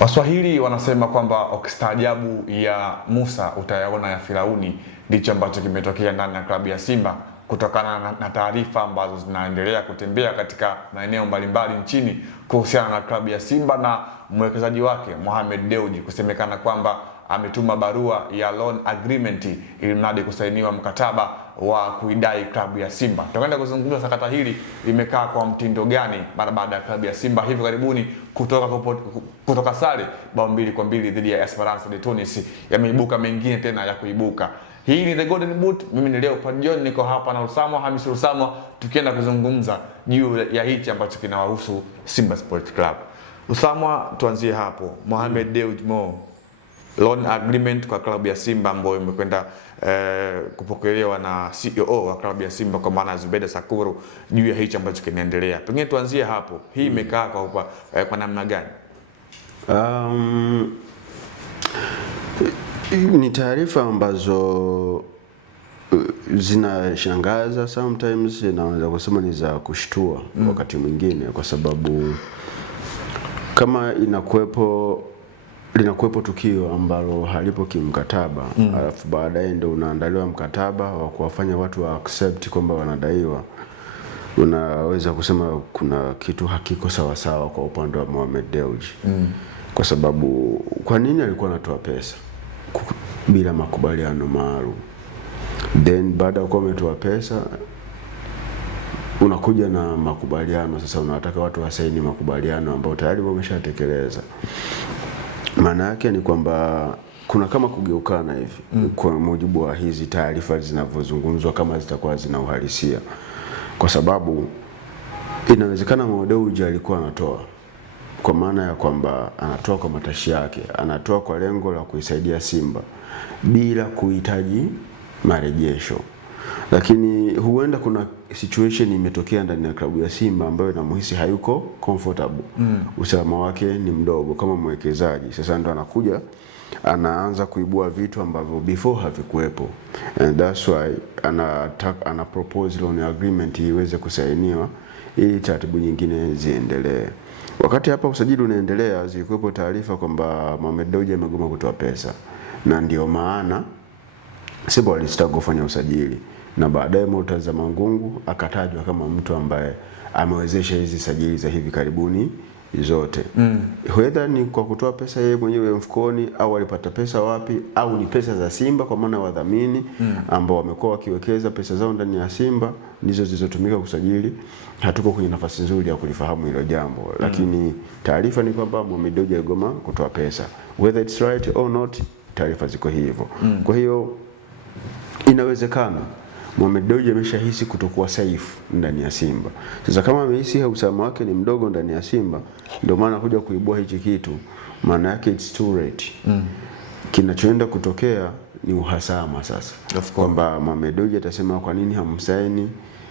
Waswahili wanasema kwamba ukistaajabu ya Musa utayaona ya Firauni. Ndicho ambacho kimetokea ndani ya klabu ya Simba kutokana na taarifa ambazo zinaendelea kutembea katika maeneo mbalimbali nchini kuhusiana na klabu ya Simba na mwekezaji wake Mohamed Dewji kusemekana kwamba ametuma barua ya loan agreement ili mradi kusainiwa mkataba wa kuidai klabu ya Simba. Tutakwenda kuzungumza sakata hili limekaa kwa mtindo gani mara baada ya klabu ya Simba hivi karibuni kutoka sare bao 2-2 dhidi ya Esperance de Tunis. Yameibuka mengine tena ya kuibuka. Hii ni The Golden Boot. Mimi ni Leopard John, niko hapa na Usamwa Hamis Usamwa, tukienda kuzungumza juu ya hichi ambacho kinawahusu Simba Sports Club. Usamwa, tuanzie hapo. Mohamed Dewji loan agreement kwa klabu ya Simba ambayo imekwenda kupokelewa na CEO wa klabu ya Simba kwa maana Zubeda Sakuru juu ya hichi ambacho kinaendelea. Pengine tuanzie hapo. Hii imekaa kwa namna gani? Ni taarifa ambazo zinashangaza, sometimes naweza kusema ni za kushtua wakati mwingine, kwa sababu kama linakuwepo tukio ambalo halipo kimkataba, alafu baadaye ndio unaandaliwa mkataba wa kuwafanya watu wa accept kwamba wanadaiwa, unaweza kusema kuna kitu hakiko sawa sawa kwa upande wa Mohamed Dewji. Kwa sababu kwa nini alikuwa anatoa pesa bila makubaliano maalum? Then baada ya kuwa umetoa pesa unakuja na makubaliano, sasa unataka watu wasaini makubaliano ambao tayari wameshatekeleza. Maana yake ni kwamba kuna kama kugeukana hivi kwa mujibu wa hizi taarifa zinavyozungumzwa, kama zitakuwa zina uhalisia. Kwa sababu inawezekana Mohamed Dewji alikuwa anatoa kwa maana ya kwamba anatoa kwa matashi yake, anatoa kwa lengo la kuisaidia Simba bila kuhitaji marejesho. Lakini huenda kuna situation imetokea ndani ya klabu ya Simba ambayo inamhisi hayuko comfortable. Usalama wake ni mdogo kama mwekezaji. Sasa ndo anakuja anaanza kuibua vitu ambavyo before havikuwepo. And that's why ana propose loan agreement iweze kusainiwa ili taratibu nyingine ziendelee. Wakati hapa usajili unaendelea, zilikuwepo taarifa kwamba Mohamed Dewji amegoma kutoa pesa, na ndio maana Simba walitaka kufanya usajili, na baadaye Murtaza Mangungu akatajwa kama mtu ambaye amewezesha hizi sajili za hivi karibuni zote. Whether ni kwa kutoa pesa yeye mwenyewe mfukoni au alipata pesa wapi, au ni pesa za Simba kwa maana wadhamini ambao wamekuwa wakiwekeza pesa zao ndani ya Simba ndizo zilizotumika kusajili. Hatuko kwenye nafasi nzuri ya kulifahamu hilo jambo, lakini taarifa ni kwamba Mohamed Dewji aligoma kutoa pesa. Whether it's right or not, taarifa ziko hivyo. Kwa hiyo inawezekana Mohamed Dewji ameshahisi kutokuwa safe ndani ya Simba. Sasa kama amehisi usalama wake ni mdogo ndani ya Simba, ndio maana kuja kuibua hichi kitu, maana yake it's too late. Kinachoenda kutokea ni uhasama sasa. Kwamba Mohamed Dewji atasema kwa nini hamsaini,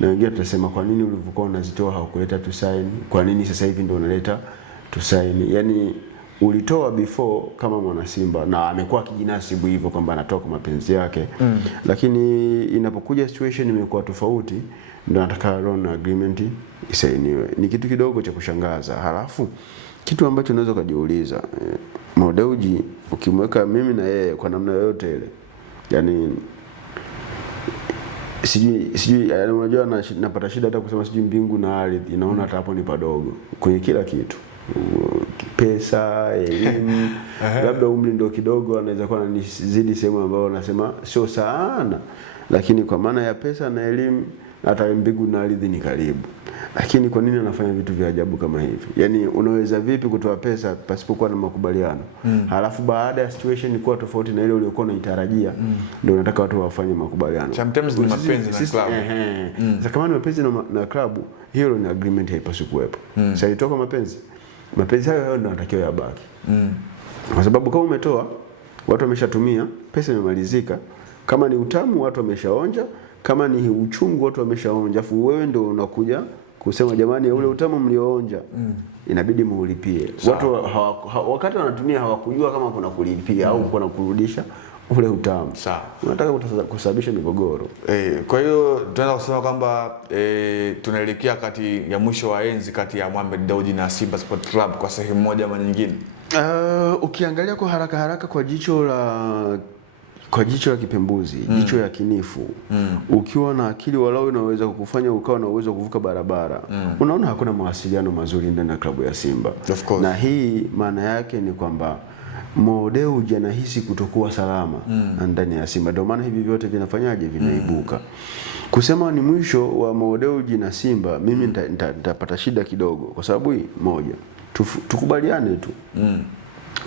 na wengine atasema kwa nini ulivyokuwa unazitoa haukuleta tusaini, kwa nini sasa hivi ndio unaleta tusaini. Yani ulitoa before kama mwana Simba, na amekuwa kijinasibu hivyo kwamba anatoa kwa mapenzi yake. Lakini inapokuja situation imekuwa tofauti, ndio anataka loan agreement isainiwe. Ni kitu kidogo cha kushangaza. Halafu kitu ambacho unaweza kujiuliza, Mohamed Dewji ukimweka mimi na yeye kwa namna yoyote ile, yani sijui yani unajua napata shida hata kusema sijui mbingu na ardhi, naona hata hapo ni padogo kwenye kila kitu. Pesa, elimu, labda umri ndio kidogo anaweza kuwa ananizidi sehemu ambayo anasema sio sana, lakini kwa maana ya pesa na elimu hata mbingu na ardhi ni karibu. Lakini kwa nini anafanya vitu vya ajabu kama hivi? Yani unaweza vipi kutoa pesa pasipokuwa na makubaliano? Halafu baada ya situation kuwa tofauti na ile uliyokuwa unaitarajia, ndio unataka watu wafanye makubaliano. Sometimes ni mapenzi na klabu. Sasa kama ni mapenzi na klabu, hiyo ni agreement haipaswi kuwepo. Sasa itoka mapenzi hayo ndio yanatakiwa yabaki. Kwa sababu kama umetoa, watu wameshatumia, pesa imemalizika. Kama ni utamu watu wameshaonja, kama ni uchungu watu wameshaonja, afu wewe ndio unakuja kusema jamani ule utamu mlioonja inabidi muulipie. Watu wakati wanatumia hawakujua kama kuna kulipia au kuna kurudisha ule utamu. Sawa. Unataka kusababisha migogoro. Kwa hiyo tunaweza kusema kwamba tunaelekea kati ya mwisho wa enzi kati ya Mohamed Dewji na Simba Sport Club kwa sehemu moja ama nyingine. Ukiangalia kwa haraka haraka kwa jicho la kipembuzi, jicho ya kinifu, ukiwa na akili walau inaweza kukufanya ukawa na uwezo kuvuka barabara, unaona hakuna mawasiliano mazuri ndani ya klabu ya Simba. Of course. Na hii maana yake ni kwamba Mo Dewji anahisi kutokuwa salama ndani ya Simba, ndio maana hivi vyote vinafanyaje, vinaibuka. Kusema ni mwisho wa Mo Dewji na Simba, mimi nitapata shida kidogo, kwa sababu hii moja, tukubaliane tu,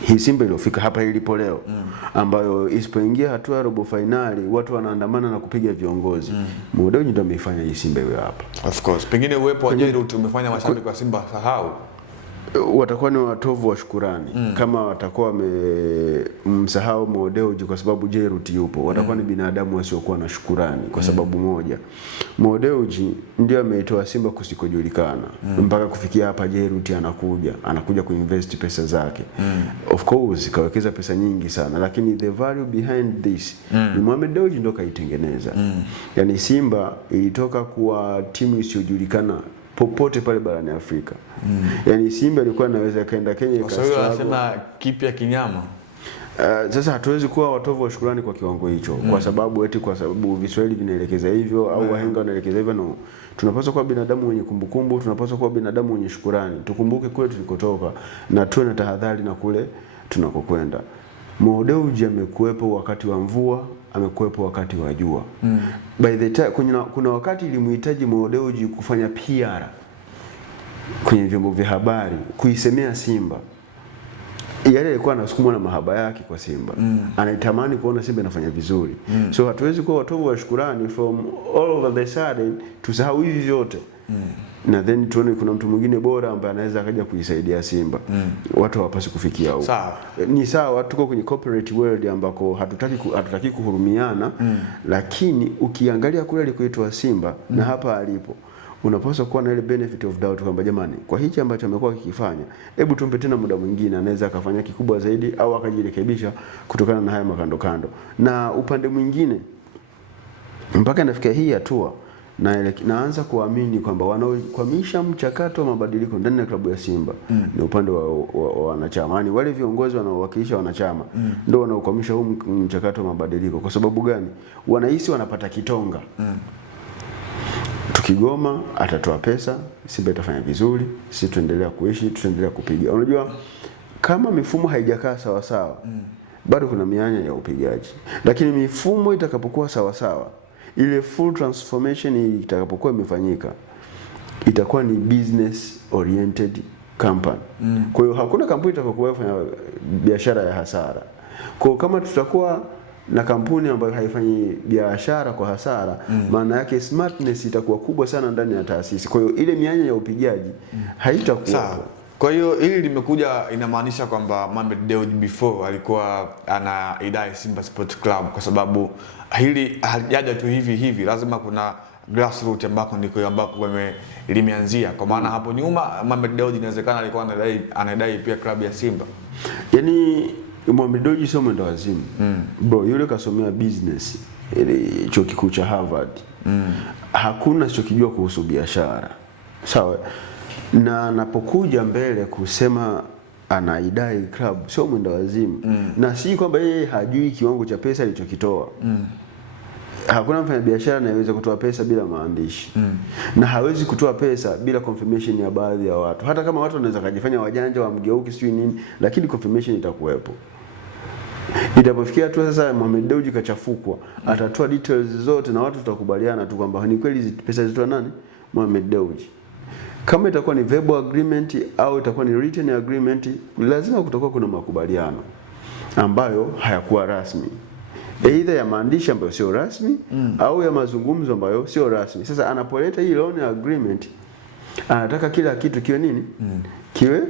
hii Simba iliyofika hapa ilipo leo, ambayo isipoingia hatua ya robo finali watu wanaandamana na kupiga viongozi, Mo Dewji ndio ameifanya hii Simba iwe hapa. Of course. Pengine uwepo wa Jairut umefanya mashabiki wa Simba sahau, watakuwa ni watovu wa shukurani kama watakuwa wamemsahau Mo Dewji kwa sababu Jairut yupo. Watakuwa ni binadamu wasiokuwa na shukurani kwa sababu moja, Mo Dewji ndio ameitoa Simba kusikojulikana mpaka kufikia hapa. Jairut anakuja kuinvest pesa zake, of course kawekeza pesa nyingi sana, lakini the value behind this ni Mohamed Dewji ndio kaitengeneza. Yani Simba ilitoka kuwa timu isiyojulikana popote pale barani Afrika. Yani Simba ilikuwa inaweza kaenda Kenya kwa sababu anasema kipya kinyama. Sasa hatuwezi kuwa watovu wa shukrani kwa kiwango hicho, kwa sababu Viswahili vinaelekeza hivyo au wahenga wanaelekeza hivyo. No, tunapaswa kuwa binadamu wenye kumbukumbu, tunapaswa kuwa binadamu wenye shukrani. Tukumbuke kule tulikotoka na tuwe na tahadhari na kule tunakokwenda. Mo Dewji amekuepo wakati wa mvua, amekuepo wakati wa jua. By the time kuna wakati ilimhitaji Mo Dewji kufanya PR kwenye vyombo vya habari kuisemea Simba. Yale alikuwa anasukumwa na mahaba yake kwa Simba. Anaitamani kuona Simba inafanya vizuri. So hatuwezi kuwa watovu wa shukrani from all over the sudden tusahau hivi vyote. Na then tuone kuna mtu mwingine bora ambaye anaweza akaja kuisaidia Simba. Watu hawapasi kufikia huko. Sawa. Ni sawa, tuko kwenye corporate world ambako hatutaki kuhurumiana, lakini ukiangalia kule alikoitwa Simba na hapa alipo, unapaswa kuwa na ile benefit of doubt kwamba jamani, kwa hichi ambacho amekuwa akikifanya, hebu tumpe tena muda mwingine, anaweza akafanya kikubwa zaidi au akajirekebisha kutokana na haya makando kando. Na upande mwingine mpaka nafikia hii hatua naanza kuamini kwamba wanaokwamisha mchakato wa mabadiliko ndani ya klabu ya Simba ni upande wa wanachama. Yani wale viongozi wanaowakilisha wanachama ndio wanaokwamisha huu mchakato wa mabadiliko. Kwa sababu gani? Wanahisi wanapata kitonga. Tukigoma atatoa pesa, Simba itafanya vizuri, sisi tuendelea kuishi, tutaendelea kupiga. Unajua kama mifumo haijakaa sawa sawa, bado kuna mianya ya upigaji. Lakini mifumo itakapokuwa sawa sawa, ile full transformation itakapokuwa imefanyika, itakuwa ni business oriented company. Kwa hiyo hakuna kampuni itakayokuwa ifanya biashara ya hasara. Kwa kama tutakuwa na kampuni ambayo haifanyi biashara kwa hasara, maana yake smartness itakuwa kubwa sana ndani ya taasisi. Kwa hiyo ile mianya ya upigaji haitakuwa. Kwa hiyo hili limekuja inamaanisha kwamba Mohamed Dewji before alikuwa anaidai Simba Sports Club, kwa sababu hili hajaja tu hivi, lazima kuna grassroots ambako ndiko ambako limeanzia. Kwa maana hapo nyuma Mohamed Dewji inawezekana alikuwa anadai pia klabu ya Simba. Yani Mohamed Dewji sio mwendo wazimu. Bro, yule kasomea business chuo kikuu cha Harvard. Hakuna asichokijua kuhusu biashara. Sawa? Na anapokuja mbele kusema anaidai club sio mwendo wazimu. Na si kwamba yeye hajui kiwango cha pesa alichokitoa. Hakuna mfanya biashara anayeweza kutoa pesa bila maandishi. Na hawezi kutoa pesa bila confirmation ya baadhi ya watu. Hata kama watu wanaweza kujifanya wajanja wamgeuki sio nini, lakini confirmation itakuwepo. Itapofikia tu sasa Mohamed Dewji kachafukwa, atatoa details zote na watu tutakubaliana tu kwamba ni kweli hizo pesa zitoa nani? Mohamed Dewji. Kama itakuwa ni verbal agreement au itakuwa ni written agreement, lazima kutakuwa kuna makubaliano ambayo hayakuwa rasmi. Either ya maandishi ambayo sio rasmi au ya mazungumzo ambayo sio rasmi. Sasa anapoleta hii loan agreement, anataka kila kitu kiwe nini? Kiwe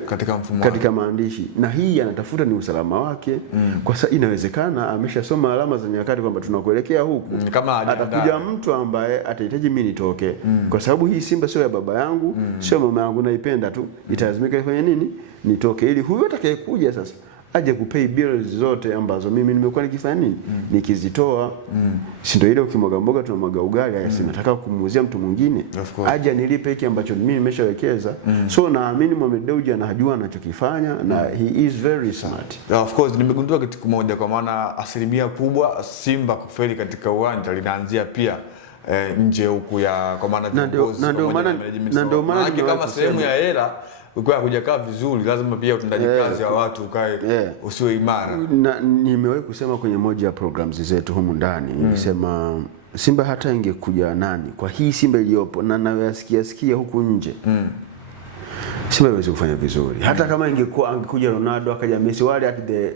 katika maandishi. Na hii anatafuta ni usalama wake. Kwa sababu inawezekana ameshasoma alama za nyakati kwamba tunakuelekea huku. Atakuja mtu ambaye atahitaji mimi nitoke. Kwa sababu hii Simba sio ya baba yangu, sio mama yangu naipenda tu. Italazimika ifanye nini? Nitoke ili huyo atakayekuja sasa aje kupay bills zote ambazo mimi nimekuwa nikifanya nini nikizitoa. Si ndio ile ukimwaga mboga tunamwaga ugali, si nataka kumuuzia mtu mwingine, aje nilipe hiki ambacho mimi nimeshawekeza. So naamini Mohamed Dewji anajua anachokifanya na he is very smart. Of course nimegundua kitu kimoja, kwa maana asilimia kubwa Simba kufeli katika uwanja linaanzia pia nje huku ya, kwa maana viongozi na ndio maana kama sehemu ya hela ukiwa hujakaa vizuri, lazima pia utendaji kazi wa watu ukae usiwe imara. Nimewahi kusema kwenye moja ya programs zetu humu ndani, nilisema Simba hata ingekuja nani kwa hii Simba iliyopo na nayoyasikia huku nje, Simba haiwezi kufanya vizuri. Hata kama angekuja Ronaldo akaja Messi, wale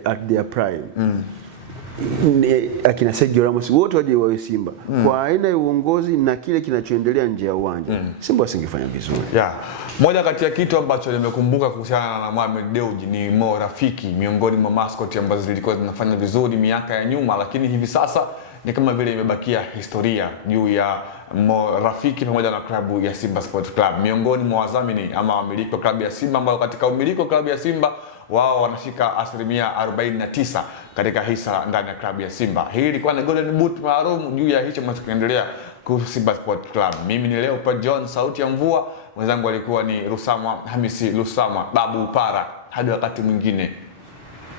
at their prime, akina Sergio Ramos wote waje wawe Simba, kwa aina ya uongozi na kile kinachoendelea nje ya uwanja, Simba wasingefanya vizuri. Moja kati ya kitu ambacho nimekumbuka kuhusiana na Mohamed Dewji ni Mo Rafiki, miongoni mwa mascot ambazo zilikuwa zinafanya vizuri miaka ya nyuma, lakini hivi sasa ni kama vile imebakia historia juu ya Mo Rafiki pamoja na klabu ya Simba Sport Club, miongoni mwa wadhamini ama wamiliki wa klabu ya Simba, ambao katika umiliki wa klabu ya Simba wao wanashika asilimia 49 katika hisa ndani ya klabu ya Simba. Hii ilikuwa ni golden boot maalum juu ya hicho ambacho kinaendelea kuhusu Simba Sport Club. Mimi ni Leopard John, sauti ya mvua. Mwenzangu alikuwa ni Rusama Hamisi Lusama, Babu Upara. Hadi wakati mwingine.